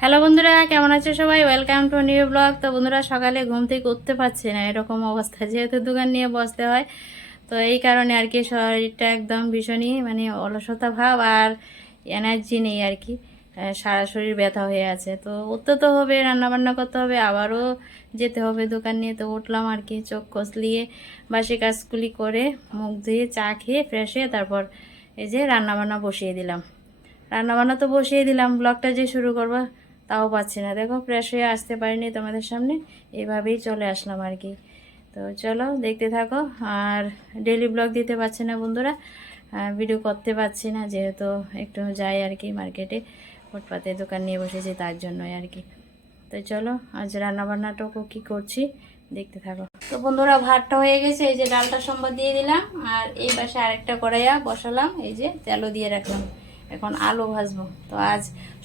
Hello বন্ধুরা, কেমন আছে সবাই? ওয়েলকাম টু নিউ ব্লগ তো বন্ধুরা, সকালে ঘুম থেকে উঠতে পারছি না, এরকম অবস্থা। যেহেতু দোকান নিয়ে বসতে হয়, তো এই কারণে আর কি শরীরটা একদম ভীষণই মানে অলসতা ভাব আর এনার্জি নেই আর কি। সারা শরীর ব্যথা হয়ে আছে। তো উঠতে তো হবে, রান্নাবান্না করতে হবে, আবারও যেতে হবে দোকান নিয়ে। তো উঠলাম আর কি চোখ কষলিয়ে বাসি কাজগুলি করে মুখ ধুয়ে চা খেয়ে ফ্রেশ হয়ে তারপর এই যে রান্নাবান্না বসিয়ে দিলাম। রান্নাবান্না তো বসিয়ে দিলাম ব্লগটা যে শুরু করব। তাও পাচ্ছি না। দেখো ফ্রেশ হয়ে আসতে পারিনি তোমাদের সামনে। এভাবেই চলে আসলাম আর কি। তো চলো, দেখতে থাকো। আর ডেলি ব্লগ দিতে পারছি না বন্ধুরা। ভিডিও করতে পারছি না, যেহেতু একটু যাই আর কি মার্কেটে ফুটপাতে দোকান নিয়ে বসেছি তার জন্যই আর কি। তো চলো, আজ রান্নাবান্নাটুকু কী করছি, দেখতে থাকো। তো বন্ধুরা, ভাতটা হয়ে গেছে, এই যে ডালটা সম্বাদ দিয়ে দিলাম। আর এই পাশে আরেকটা কড়াইয়া বসালাম, এই যে তেলও দিয়ে রাখলাম। এখন আলু ভাজবো। তো আজ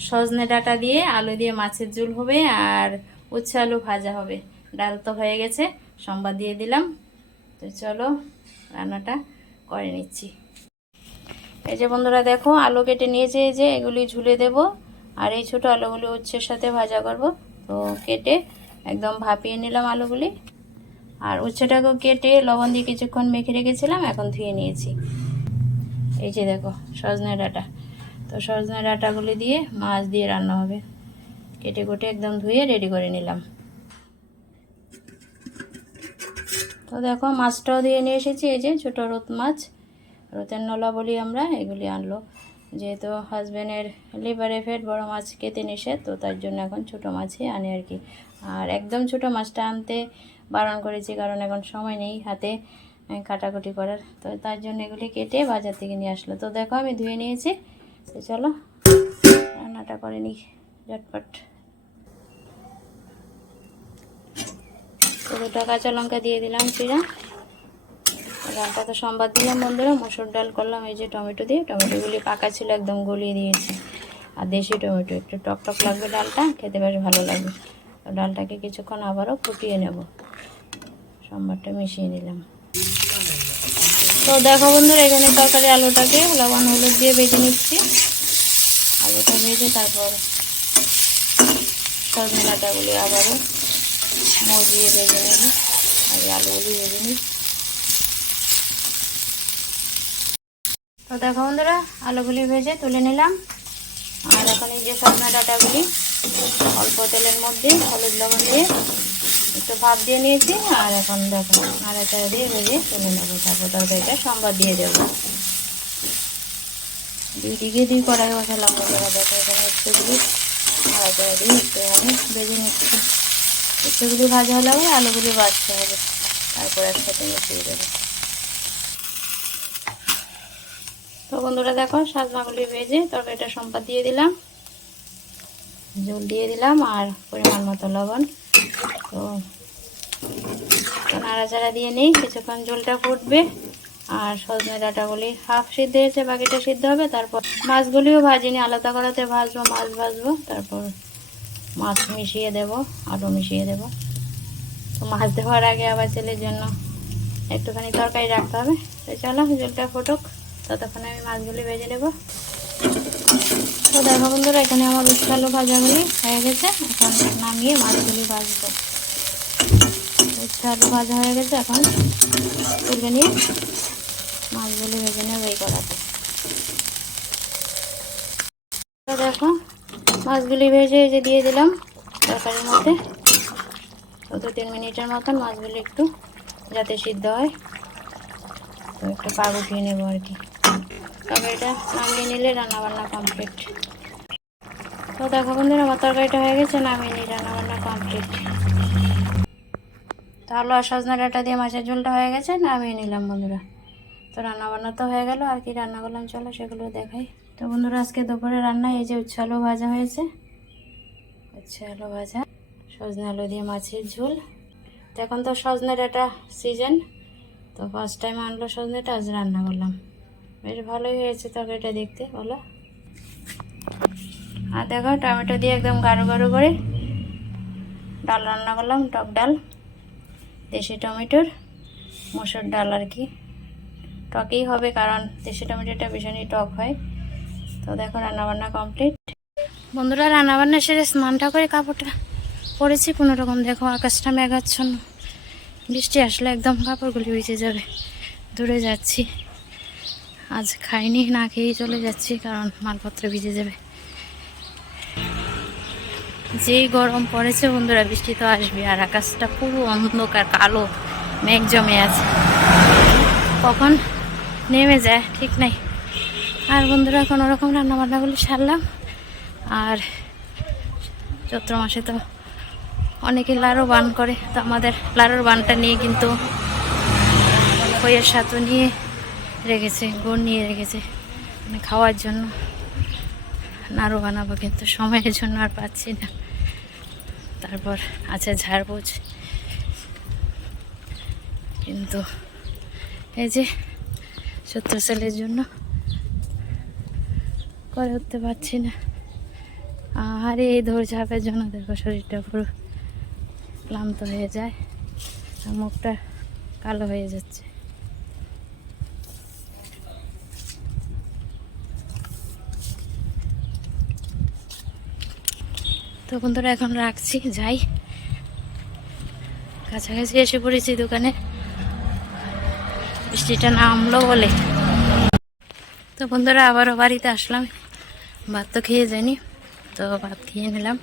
সজনে ডাটা দিয়ে আলু দিয়ে মাছের ঝোল হবে আর উচ্ছে আলু ভাজা হবে। ডাল তো হয়ে গেছে, সম্বাদ দিয়ে দিলাম। তো চলো, রান্নাটা করে নিচ্ছি। এই যে বন্ধুরা দেখো, আলু কেটে নিয়েছে, এই যে এগুলি ঝুলে দেব। আর এই ছোটো আলুগুলি উচ্ছের সাথে ভাজা করব। তো কেটে একদম ভাপিয়ে নিলাম আলুগুলি। আর উচ্ছেটাকেও কেটে লবণ দিয়ে কিছুক্ষণ মেখে রেখেছিলাম, এখন ধুয়ে নিয়েছি। এই যে দেখো, সজনে ডাঁটা। তো সজনে ডাঁটাগুলি দিয়ে মাছ দিয়ে রান্না হবে। কেটে কুটে একদম ধুয়ে রেডি করে নিলাম। তো দেখো, মাছটাও দিয়ে নিয়ে এসেছি এই যে ছোটো রোত মাছ। রোতের নলা বলি আমরা, এগুলি আনলো। যেহেতু হাজব্যান্ডের লিভারে ফেট বড় মাছ খেতে নিষেধ, তো তার জন্য এখন ছোট মাছই আনে আর কি। আর একদম ছোট মাছটা আনতে বারণ করেছি, কারণ এখন সময় নেই হাতে কাটাকুটি করার। তো তার জন্য এগুলি কেটে বাজার থেকে নিয়ে আসলো। তো দেখো, আমি ধুয়ে নিয়েছি। তো চলো, রান্নাটা করে নি ঝটপট। দুটো কাঁচা লঙ্কা দিয়ে দিলাম, চিরা। ডালটা তো সম্বাদ দিলাম বন্ধুরা, মসুর ডাল করলাম, এই যে টমেটো দিয়ে। টমেটোগুলি পাকা ছিল, একদম গলিয়ে দিয়েছি। আর দেশি টমেটো, একটু টক টক লাগবে ডালটা, খেতে বেশ ভালো লাগবে। তো ডালটাকে কিছুক্ষণ আবারও ফুটিয়ে নেব। সম্বারটা মিশিয়ে নিলাম। তো দেখো বন্ধুরা, এখানে তরকারি আলুটাকে লবণ, হলুদ দিয়ে ভেজে নিচ্ছি। আলুটা ভেজে তারপর সজনে ডাঁটাগুলি আবারও মজিয়ে ভেজে নেব। আর আলুগুলি ভেজে নিই তো দেখো বন্ধুরা, আলুগুলি ভেজে তুলে নিলাম। আর এখন এই যে সজনা ডাঁটাগুলি অল্প তেলের মধ্যে, হলুদ লবণ দিয়ে একটু ভাপ দিয়ে নিয়েছি, আর এখন দেখো আর নাড়াচাড়া দিয়ে ভেজে তুলে নেব। তারপর তরকারিটা সম্বাদ দিয়ে দেবো। দুই দিকে দুই কড়াই বসালাম বন্ধুরা দেখো এখানে একটুগুলি নাড়াচাড়া দিয়ে একটু আমি ভেজে নিচ্ছি। একটুগুলি ভাজা হলে হবে, আলুগুলি বাজতে হবে। তারপর একসাথে মিশিয়ে দেবো। তো বন্ধুরা দেখো সাজনাগুলি ভেজে তরকারিটা সম্পাদ দিয়ে দিলাম। জল দিয়ে দিলাম আর পরিমাণ মতো লবণ। নাড়াচাড়া দিয়ে নেই, কিছুক্ষণ জলটা ফুটবে। আর সজনে ডাঁটাগুলি হাফ সিদ্ধ হয়েছে, বাকিটা সিদ্ধ হবে। তারপর মাছগুলিও ভাজিনি, আলাদা করাতে ভাজবো, মাছ ভাজবো। তারপর মাছ মিশিয়ে দেব, আলু মিশিয়ে দেব। তো মাছ দেওয়ার আগে আবার ছেলের জন্য একটুখানি তরকারি রাখতে হবে। তো চলো জলটা ফুটুক। ততক্ষণে আমি মাছগুলি ভেজে নেব। তো দেখো বন্ধুরা, এখানে আমার আলু ভাজাগুলি হয়ে গেছে। এখন নামিয়ে মাছগুলি ভাজবো। আলু ভাজা হয়ে গেছে, এখন তুলে নিয়ে মাছগুলি ভেজে নেব এই করাতে দেখো, মাছগুলি ভেজে যে দিয়ে দিলাম তরকারির মধ্যে। দু তিন মিনিটের মতন মাছগুলি একটু যাতে সিদ্ধ হয়, তো একটু পাগ উঠিয়ে নেব আর কি। তবে এটা নামিয়ে নিলে রান্নাবান্না কমপ্লিট তো দেখো বন্ধুরা, আমার তরকারিটা হয়ে গেছে, নামিয়ে নিই, রান্নাবান্না কমপ্লিট তাহলে আর সজনা ডাটা দিয়ে মাছের ঝোলটা হয়ে গেছে, নামিয়ে নিলাম বন্ধুরা। তো রান্নাবান্না তো হয়ে গেল, আর কি রান্না করলাম চলো সেগুলো দেখাই। তো বন্ধুরা, আজকে দুপুরে রান্না, এই যে উচ্ছে আলু ভাজা হয়েছে। উচ্ছে আলু ভাজা, সজনে আলু দিয়ে মাছের ঝোল। তো এখন তো সজনে ডাটা সিজন তো ফার্স্ট টাইম আনলো সজনেটা, আজ রান্না করলাম। বেশ ভালোই হয়েছে তরকারিটা দেখতে, বলো। আর দেখো, টমেটো দিয়ে একদম গাঢ় গাঢ় করে ডাল রান্না করলাম, টক ডাল। দেশি টমেটোর মসুর ডাল আর কি। টকই হবে কারণ দেশি টমেটোটা ভীষণই টক হয়। তো দেখো রান্নাবান্না কমপ্লিট। বন্ধুরা রান্নাবান্না সেরে স্নানটা করে কাপড়টা পরেছি, কোনো রকম দেখো আকাশটা মেঘাচ্ছন্ন। বৃষ্টি আসলে একদম কাপড়গুলি ভিজে যাবে। দূরে যাচ্ছি। আজ খাইনি, না খেয়েই চলে যাচ্ছি কারণ মালপত্র ভিজে যাবে। যেই গরম পড়েছে বন্ধুরা, বৃষ্টি তো আসবে আর আকাশটা পুরো অন্ধকার, কালো, মেঘ জমে আছে। কখন নেমে যায়, ঠিক নাই। আর বন্ধুরা কোনো রকম রান্নাবান্নাগুলো সারলাম। আর চৈত্র মাসে তো অনেকে লাড়ু বান করে, তো আমাদের লাড়ুর বানটা নিয়ে কিন্তু খইয়ের সাথে নিয়ে রেখেছে, গুড় নিয়ে রেখেছে মানে খাওয়ার জন্য। নাড়ু বানাবো, কিন্তু সময়ের জন্য আর পাচ্ছি না। তারপর আছে ঝাড়বুঝ কিন্তু এই যে সত্য সেলের জন্য করে উঠতে পারছি না। আর এই ধর দৌড়ঝাঁপের জন্য দেখো শরীরটা পুরো ক্লান্ত হয়ে যায় আর মুখটা কালো হয়ে যাচ্ছে। তো বন্ধুরা, এখন রাখছি, যাই। কাছাকাছি এসে পড়েছি দোকানে। বৃষ্টিটা নামলো বলে। তো বন্ধুরা, আবারও বাড়িতে আসলাম। ভাত তো খেয়ে যায়নি তো ভাত খেয়ে নিলাম।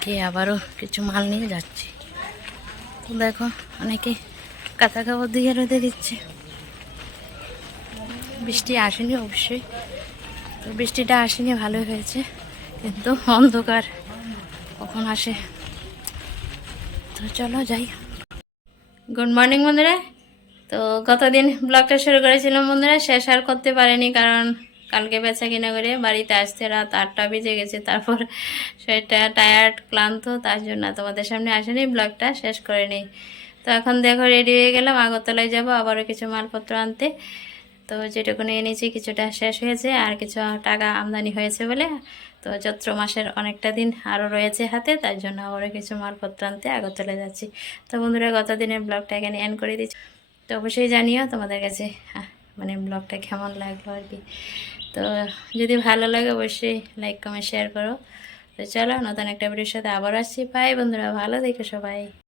খেয়ে আবারও কিছু মাল নিয়ে যাচ্ছি। তো দেখো, অনেকে কাঁথা কাপড় দিয়ে রোদে দিচ্ছে। বৃষ্টি আসেনি অবশ্যই। তো বৃষ্টিটা আসেনি ভালো হয়েছে। কিন্তু অন্ধকার। কখন আসে? তো চলো যাই। গুড মর্নিং বন্ধুরা। তো গতদিন ব্লগটা শুরু করেছিলাম বন্ধুরা, শেষ আর করতে পারিনি কারণ কালকে বেচা কিনা করে বাড়িতে আসতে রাত আটটা বেজে গেছে, তারপর শরীরটা টায়ার্ড ক্লান্ত, তার জন্য তোমাদের সামনে আসেনি ব্লগটা শেষ করে নিই তো এখন দেখো রেডি হয়ে গেলাম, আগরতলায় যাব, আবারও কিছু মালপত্র আনতে। তো যেটুকু নিয়ে নিয়েছি কিছুটা শেষ হয়েছে আর কিছু টাকা আমদানি হয়েছে বলে। তো চৈত্র মাসের অনেকটা দিন আরও রয়েছে হাতে, তার জন্য আবারও কিছু মালপত্র আনতে আগরতলা যাচ্ছি। তো বন্ধুরা গত দিনের ব্লগটা এখানে এন্ড করে দিচ্ছি। তো অবশ্যই জানিও তোমাদের কাছে মানে ব্লগটা কেমন লাগল আর কি। তো যদি ভালো লাগে অবশ্যই লাইক কমেন্ট শেয়ার করো। তো চলো নতুন একটা ভিডিওর সাথে আবার আসছি। বাই বন্ধুরা, ভালো দেখো সবাই।